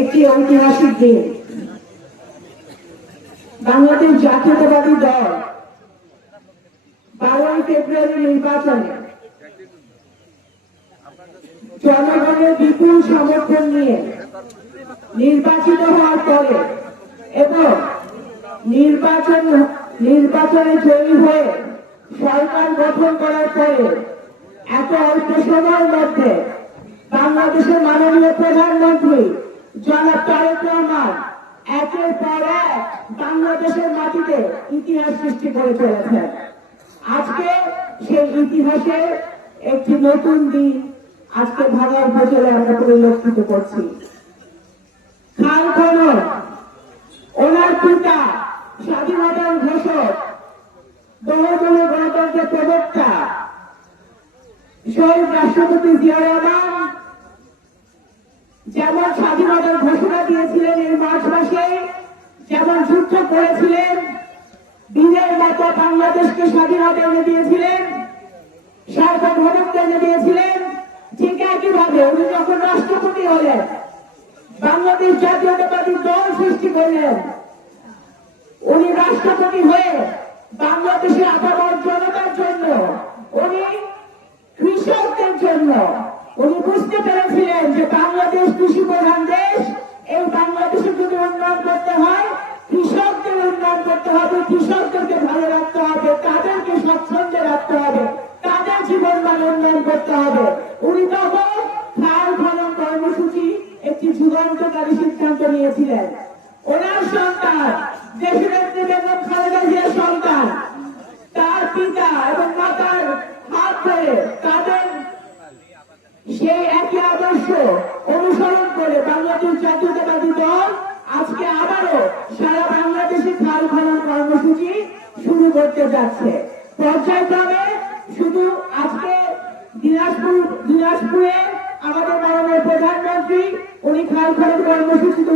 একটি ঐতিহাসিক দিন। বাংলাদেশ জাতীয়তাবাদী দল 12 ফেব্রুয়ারি নির্বাচনে জনগণের বিপুল সমর্থন নিয়ে নির্বাচিত হওয়ার পরে এবং নির্বাচনে জয়ী হয়ে সরকার গঠন করার পরে এত অল্প সময়ের মধ্যে বাংলাদেশের মাননীয় প্রধানমন্ত্রী জনাব তারেক রহমান একের পর এক বাংলাদেশের মাটিতে ইতিহাস সৃষ্টি করে চলেছেন। আজকে সেই ইতিহাসের একটি নতুন দিন আজকে ভাঙা উপজেলে আমরা পরিলক্ষিত করছি। খাল খনন, ওনার পিতা স্বাধীনতার ঘোষক, বহুদলীয় গণতন্ত্রের প্রবক্তা শহীদ রাষ্ট্রপতি জিয়া রহমান যেমন স্বাধীনতার ঘোষণা দিয়েছিলেন এই মার্চ মাসে, যেমন যুদ্ধ করেছিলেন, বীরের মতো বাংলাদেশকে স্বাধীনতা এনে দিয়েছিলেন, সার্বভৌমত্ব এনে দিয়েছিলেন, ঠিক একইভাবে উনি যখন রাষ্ট্রপতি হলেন বাংলাদেশ জাতীয়তাবাদী দল সৃষ্টি করলেন। উনি রাষ্ট্রপতি হয়ে বাংলাদেশের আপামর জনতার জন্য, উনি কৃষকদের জন্য উনি বুঝতে পেরেছিলেন যে বাংলাদেশ কৃষি প্রধান দেশ। এই বাংলাদেশে যদি উন্নয়ন করতে হয় কৃষকদের উন্নয়ন করতে হবে, কৃষকদেরকে ভালো রাখতে হবে, তাদেরকে স্বচ্ছন্দে রাখতে হবে, তাদের জীবন মান উন্নয়ন করতে হবে। উনি তখন খাল খনন কর্মসূচি একটি যুগান্তকারী সিদ্ধান্ত নিয়েছিলেন। ওনার সন্তান দেশনেত্রী বেগম খালেদা জিয়ার সন্তান, তার পিতা এবং মাতার হাত ধরে তাদের সেই একই আদর্শ অনুসরণ করে বাংলাদেশ জাতীয়তাবাদী দল আজকে আবারও সারা বাংলাদেশে খাল খনন কর্মসূচি শুরু করতে যাচ্ছে। পর্যায়ক্রমে শুধু আজকে দিনাজপুরে আমাদের মাননীয় প্রধানমন্ত্রী উনি খাল খনন কর্মসূচিতে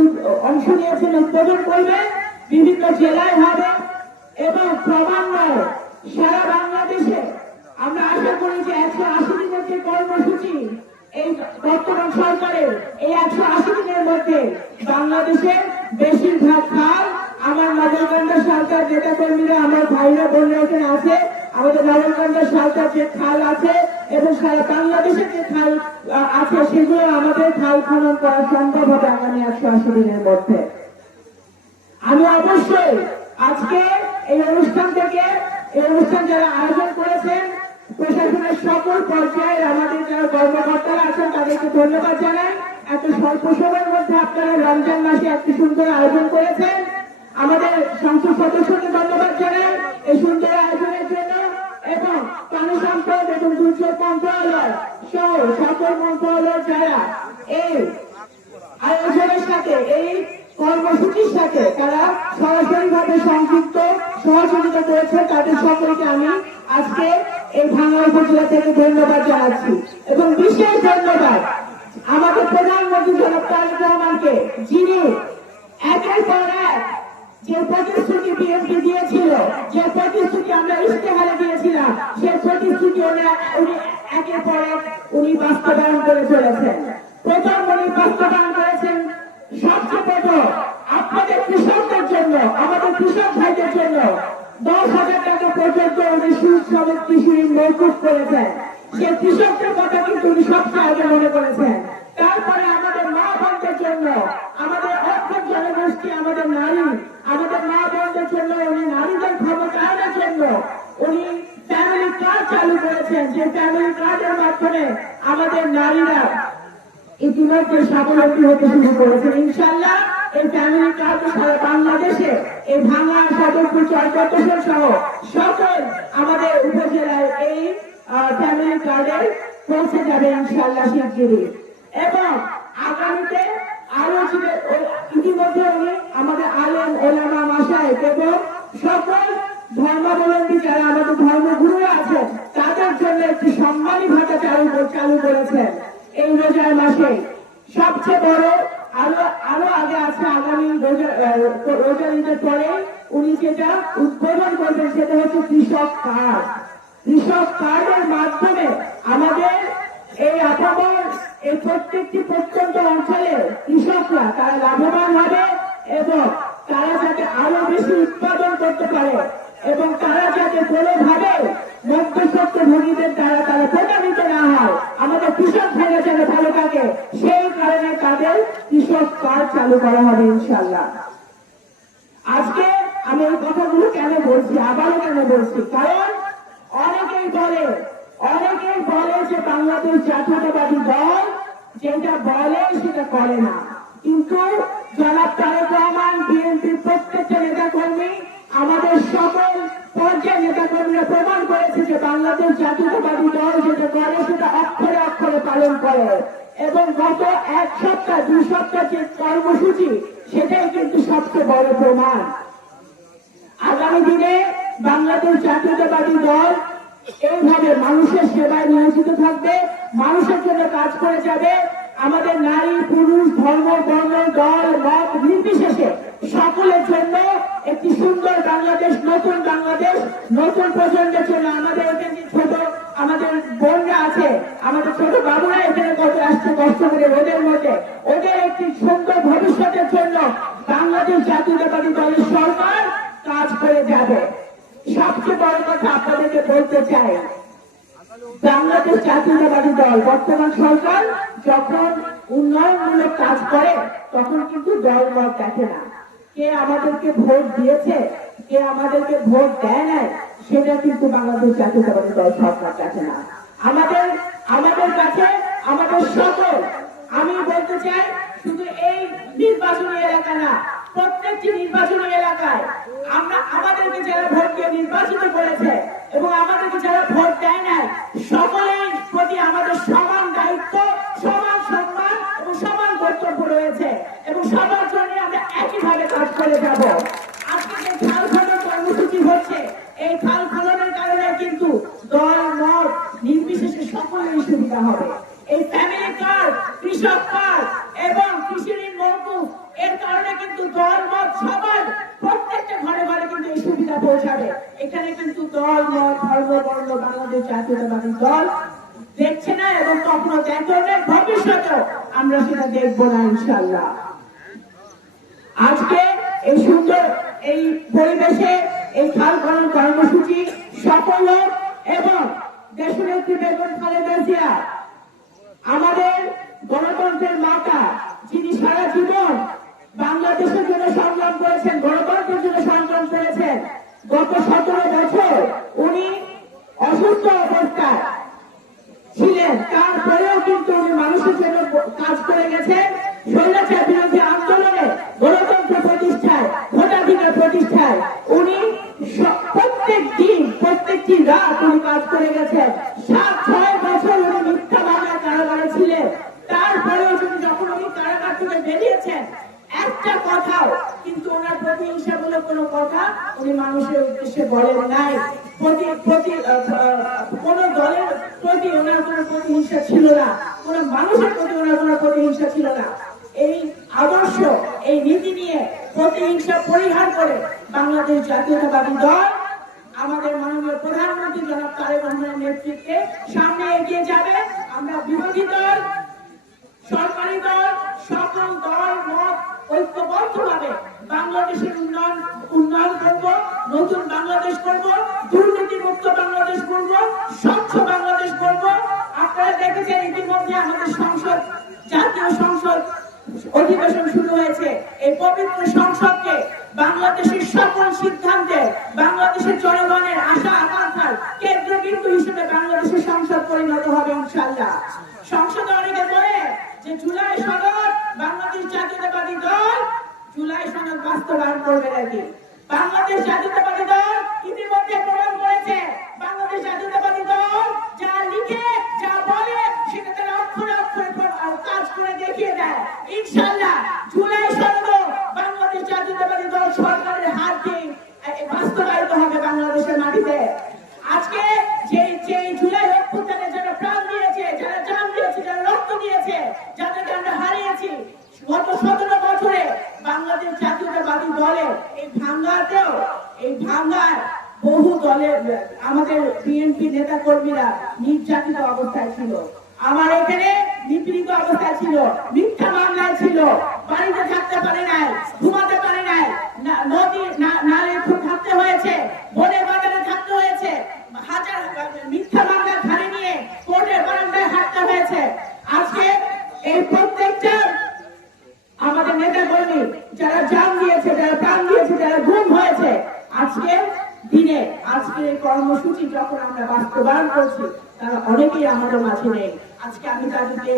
অংশ নিয়েছেন, উদ্বোধন করবেন, বিভিন্ন জেলায় হবে এবং ক্রমান্বয়ে সারা বাংলাদেশে আমরা আশা করি যে 180 দিনের যে কর্মসূচি এই বর্তমান সরকারের, এই 180 দিনের মধ্যে বাংলাদেশের বেশিরভাগ খাল আমার নবলকান্দা সালতার নেতা কর্মীরা, আমার ভাইরা বোনরা এখানে আছে, আমাদের নবলকান্দা সালতার যে খাল আছে এবং সারা বাংলাদেশের যে খাল আছে সেগুলো আমাদের খাল খনন করা সম্ভব হবে আগামী 180 দিনের মধ্যে। আমি অবশ্যই আজকে এই অনুষ্ঠান যারা আয়োজন করেছেন প্রশাসনের সকল পর্যায়ের আমাদের যারা কর্মকর্তারা আছেন তাদেরকে ধন্যবাদ জানাই। এত স্বল্প সময়ের মধ্যে আপনারা রমজান মাসে একটি সুন্দর আয়োজন করেছেন। আমাদের সংসদ সদস্যকে ধন্যবাদ জানাই এই সুন্দর আয়োজনের জন্য এবং পানি সম্পদ এবং দুর্যোগ মন্ত্রণালয় সহ সকল মন্ত্রণালয় যারা এই আয়োজনের সাথে, এই কর্মসূচির সাথে তারা সরাসরিভাবে সংযুক্ত সহযোগিতা করেছে, তাদের সকলকে আমি আজকে এই ভাঙা উপজেলা থেকে ধন্যবাদ জানাচ্ছি। এবং বিশেষ ধন্যবাদ আমাদের প্রধানমন্ত্রী জনাব তারেক রহমানকে, যিনি একের পর এক যে প্রতিশ্রুতি বিএনপি দিয়েছিল, যে প্রতিশ্রুতি আমরা ইশতেহারে দিয়েছিলাম, সেই প্রতিশ্রুতি উনি একের পর এক উনি বাস্তবায়ন করে চলেছেন। প্রথম উনি বাস্তবায়ন করেছেন সবচেয়ে প্রথম আপনাদের কৃষকদের জন্য, আমাদের কৃষক ভাইদের জন্য 10,000 টাকা পর্যন্ত উনি সুদ সমেত কৃষি ঋণ মৌকুফ করেছেন। সে কৃষকদের কথা কিন্তু উনি সবচেয়ে আগে মনে করেছেন। তারপরে আমাদের মা বোনদের জন্য, আমাদের অর্থক জনগোষ্ঠী, আমাদের নারী, আমাদের মা বোনদের জন্য উনি নারীদের ক্ষমতায়নের জন্য উনি ফ্যামিলি কার্ড চালু করেছেন, যে ফ্যামিলি কার্ডের মাধ্যমে আমাদের নারীরা ইতিমধ্যে স্বাবলম্বী হতে শুরু করেছেন। ইনশাল্লাহ এই ফ্যামিলি কার্ড সারা বাংলাদেশে এই ভাঙা, সদরপুর, চরপতসর সহ সকল আমাদের উপজেলায় এই ফ্যামিলি কার্ডের পৌঁছে যাবে ইনশাল্লাহ শিগগিরই। এবং আগামীতে আরো ইতিমধ্যে উনি আমাদের আলেম ওলামা মাশায়েখ এবং সকল ধর্মাবলম্বী যারা আমাদের ধর্মগুরুরা আছেন তাদের জন্য একটি সম্মানী ভাতা চালু করেছেন এই রোজার মাসে। সবচেয়ে বড় আরো আগে আছে আগামী রোজার ঈদের পরে উনি যেটা উদ্বোধন করবেন সেটা হচ্ছে কৃষক কার্ড। কৃষক কার্ডের মাধ্যমে আমাদের এই আপামর এই প্রত্যেকটি প্রত্যন্ত অঞ্চলে কৃষক কৃষকরা তারা লাভবান হবে এবং তারা যাতে আরো বেশি উৎপাদন করতে পারে এবং তারা যাতে কোনোভাবে মধ্যস্বত্ব ভোগীদের দ্বারা তারা প্রতারিত না হয়, আমাদের কৃষক ভাইরা যেন ভালো থাকে, সেই কারণে তাদের কৃষক কার্ড চালু করা হবে ইনশাল্লাহ। আজকে আমি এই কথাগুলো কেন বলছি, আবারও কেন বলছি, কারণ অনেকেই বলে যে বাংলাদেশ জাতীয়তাবাদী দল যেটা বলে সেটা করে না, কিন্তু জনাব তারেক রহমান, বিএনপির প্রত্যেকটা নেতা কর্মী, আমাদের সকল পর্যায়ের নেতা কর্মীরা প্রমাণ করেছে যে বাংলাদেশ জাতীয়তাবাদী দল যেটা করে সেটা অক্ষরে অক্ষরে পালন করে এবং গত এক সপ্তাহ 2 সপ্তাহ যে কর্মসূচি সেটাই কিন্তু সবচেয়ে বড় প্রমাণ। আগামী দিনে বাংলাদেশ জাতীয়তাবাদী দল এইভাবে মানুষের সেবায় নিয়োজিত থাকবে, মানুষের জন্য কাজ করে যাবে। আমাদের নারী পুরুষ ধর্ম বর্ণ দল মত নির্বিশেষে সকলের জন্য একটি সুন্দর বাংলাদেশ, নতুন বাংলাদেশ, নতুন প্রজন্মের জন্য আমাদের এখানে ছোট আমাদের বোনরা আছে, আমাদের ছোট বাবুরা এখানে কত আসছে কষ্ট করে রোদের মধ্যে, ওদের একটি সুন্দর ভবিষ্যতের জন্য বাংলাদেশ জাতীয়তাবাদী দলের সরকার কাজ করে যাবে। সবচেয়ে বড় কথা আপনাদেরকে বলতে চাই, বাংলাদেশ জাতীয়তাবাদী দল বর্তমান সরকার যখন উন্নয়নমূলক কাজ করে তখন কিন্তু দল মত দেখে না, কে আমাদেরকে ভোট দিয়েছে কে আমাদেরকে ভোট দেয় নাই সেটা কিন্তু বাংলাদেশ জাতীয়তাবাদী দল সরকার দেখে না। আমাদের কাছে আমাদের সকল, আমি বলতে চাই শুধু এই নির্বাচনী এলাকা না, প্রত্যেকটি নির্বাচনী এলাকায় আমরা আমাদেরকে যারা ভোট দিয়ে নির্বাচিত করেছে এবং আমাদেরকে যারা ভোট দেয় নাই সকলের প্রতি আমাদের সমান দায়িত্ব, সমান সম্মান এবং সমান কর্তব্য রয়েছে এবং সবার জন্য আমরা একইভাবে কাজ করে যাব। আজকে যে খাল খনন কর্মসূচি হচ্ছে, এই খাল খননের কারণে কিন্তু দল মত নির্বিশেষে সকলেরই সুবিধা হবে। এই ফ্যামিলি কার্ড, কৃষক কার্ড এবং কৃষি ঋণ মওকুফ, এর কারণে কিন্তু দল মত সবার প্রত্যেকটা ঘরে ঘরে কিন্তু এই সুবিধা পৌঁছাবে। এখানে কিন্তু দল মত ধর্ম বর্ণ বাংলাদেশ জাতীয়তাবাদী দল দেখছে না এবং কখনো দেখবে না, ভবিষ্যতেও আমরা সেটা দেখবো না ইনশাল্লাহ। আজকে এই সুন্দর এই পরিবেশে এই খাল খনন কর্মসূচি সফল হোক এবং দেশনেত্রী বেগম খালেদা জিয়া, আমাদের গণতন্ত্রের মাতা, যিনি সারা জীবন বাংলাদেশের জন্য সংগ্রাম করেছেন, গণতন্ত্রের জন্য সংগ্রাম করেছেন, গত 17 বছর উনি অসুস্থ অবস্থায় ছিলেন, তারপরেও কিন্তু উনি মানুষের জন্য কাজ করে গেছেন। স্বৈরাচার বিরোধী আন্দোলনে, গণতন্ত্র প্রতিষ্ঠায়, ভোটাধিকার প্রতিষ্ঠায় উনি প্রত্যেক দিন প্রত্যেকটি রাত উনি কাজ করে গেছেন। 7-6 বছর উনি মিথ্যা মামলায় কারাগারে ছিলেন, তারপরেও যখন উনি কারাগার থেকে বেরিয়েছেন একটা কথাও কিন্তু ওনার প্রতিহিংসামূলক কোনো কথা উনি মানুষের উদ্দেশ্যে বলেন নাই। কোন দলের প্রতি ওনার কোনো প্রতিহিংসা ছিল না, কোন মানুষের প্রতি ওনার কোনো প্রতিহিংসা ছিল না। এই আদর্শ, এই নীতি নিয়ে প্রতিহিংসা পরিহার করে বাংলাদেশ জাতীয়তাবাদী দল আমাদের মাননীয় প্রধানমন্ত্রী জনাব তারেক রহমানের নেতৃত্বে সামনে এগিয়ে যাবে। আমরা বিরোধী দল, সরকারি দল, সকল দল মত ঐক্যবদ্ধভাবে বাংলাদেশের উন্নয়ন করব, নতুন বাংলাদেশ করব, দুর্নীতিমুক্ত বাংলাদেশ করব, স্বচ্ছ বাংলাদেশ করব। আপনারা দেখেছেন ইতিমধ্যে আমাদের সংসদ, জাতীয় সংসদ অধিবেশন শুরু হয়েছে। এই পবিত্র সংসদকে বাংলাদেশের সকল সিদ্ধান্তে, বাংলাদেশের জনগণের আশা আকাঙ্ক্ষার কেন্দ্রবিন্দু হিসেবে বাংলাদেশের সংসদ পরিণত হবে ইনশাআল্লাহ। সংসদে অনেকে বলে যে জুলাই সনদ, বাংলাদেশ জাতীয়তাবাদী দল জুলাই সনদ বাস্তবায়ন করবে নাকি? বাংলাদেশ জাতীয়তাবাদী দল ইতিমধ্যে প্রমাণ করেছে, বাংলাদেশ জাতীয়তাবাদী দল যা লিখে যা বলে সেটা তারা অক্ষরে অক্ষরে কাজ করে দেখিয়ে দেয়। ইনশাআল্লাহ জুলাই সনদ বাংলাদেশ জাতীয়তাবাদী দল সরকারের হাত দিয়ে বাস্তবায়িত হবে বাংলাদেশের মাটিতে। আজকে যে জুলাই অভ্যুত্থানে যারা প্রাণ দিয়েছে, যারা জান দিয়েছে, যারা রক্ত দিয়েছে, যাদেরকে আমরা হারিয়েছি গত 17 বছরে, বাংলাদেশ জাতীয়তাবাদী দলের এই ভাঙ্গার বহু দলের আমাদের বিএনপি নেতা কর্মীরা নির্যাতিত অবস্থায় ছিল। আমার এখানে নিপীড়িত অবস্থায় ছিল, মিথ্যা মামলায় ছিল, বাড়িতে থাকতে পারে নাই, ঘুমাতে পারে নাই, নদী নালে থাকতে হয়েছে, বনে বাজারে থাকতে হয়েছে, হাজার মিথ্যা মামলা ঘাড়ে নিয়ে কোর্টের বারান্দায় হাঁটতে হয়েছে। আজকে এই প্রত্যেকটা আমাদের নেতা কর্মী যারা জান দিয়েছে, যারা প্রাণ দিয়েছে, যারা গুম হয়েছে, আজকে দিনে আজকে কর্মসূচি যখন আমরা বাস্তবায়ন করছি তারা অনেকেই আমাদের মাঝে নেই। আজকে আমি তাদেরকে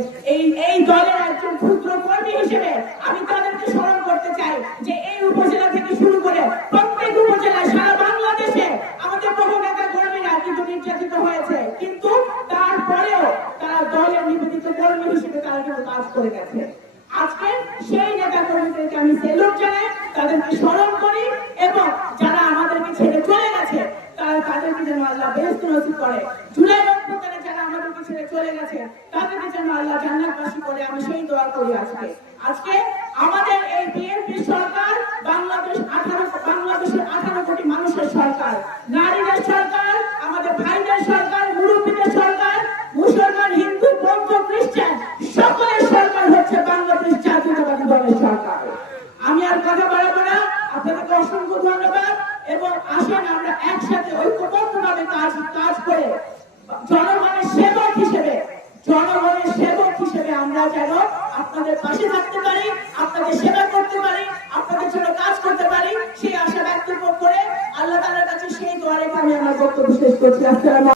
এই দলের একজন ক্ষুদ্র কর্মী হিসেবে আমি তাদেরকে স্মরণ করতে চাই যে এই উপজেলা থেকে শুরু করে প্রত্যেক উপজেলায় সারা বাংলাদেশে আমাদের বহু নেতা কর্মীরা কিন্তু নির্যাতিত হয়েছে, কিন্তু তারপরেও তারা দলের নিবেদিত কর্মী হিসেবে তারা কিন্তু কাজ করে গেছে। আজকে সেই নেতা কর্মীদেরকে আমি সেলুট জানাই, তাদেরকে স্মরণ করি এবং যারা আমাদেরকে ছেড়ে চলে গেছে তাদেরকে যেন আল্লাহ বেহেশত নসিব করে। জুলাই অভ্যুত্থানে যারা আমাদেরকে ছেড়ে চলে গেছে তাদেরকে যেন আল্লাহ জান্নাতবাসী করে, আমি সেই দোয়া করি। আজকে আমাদের এই বিএনপি সরকার বাংলাদেশের 18 কোটি মানুষের সরকার, নারীদের সরকার, আমাদের ভাইদের সরকার, মুরব্বীদের সরকার, মুসলমান, হিন্দু, বৌদ্ধ, খ্রিস্টান সকলের সরকার হচ্ছে বাংলাদেশ জাতীয়তাবাদী দলের সরকার। আমি আর কথা বাড়াবো না, আপনাদেরকে অসংখ্য ধন্যবাদ এবং আসেন আমরা একসাথে ঐক্যবদ্ধভাবে কাজ করে জনগণের সেবক হিসেবে আমরা যেন আপনাদের পাশে থাকতে পারি, আপনাদের সেবা করতে পারি, আপনাদের জন্য কাজ করতে পারি, সেই আশা ব্যক্ত করে আল্লাহ তাআলার কাছে সেই দোয়া রেখে আমি আমার বক্তব্য শেষ করছি। আসসালামু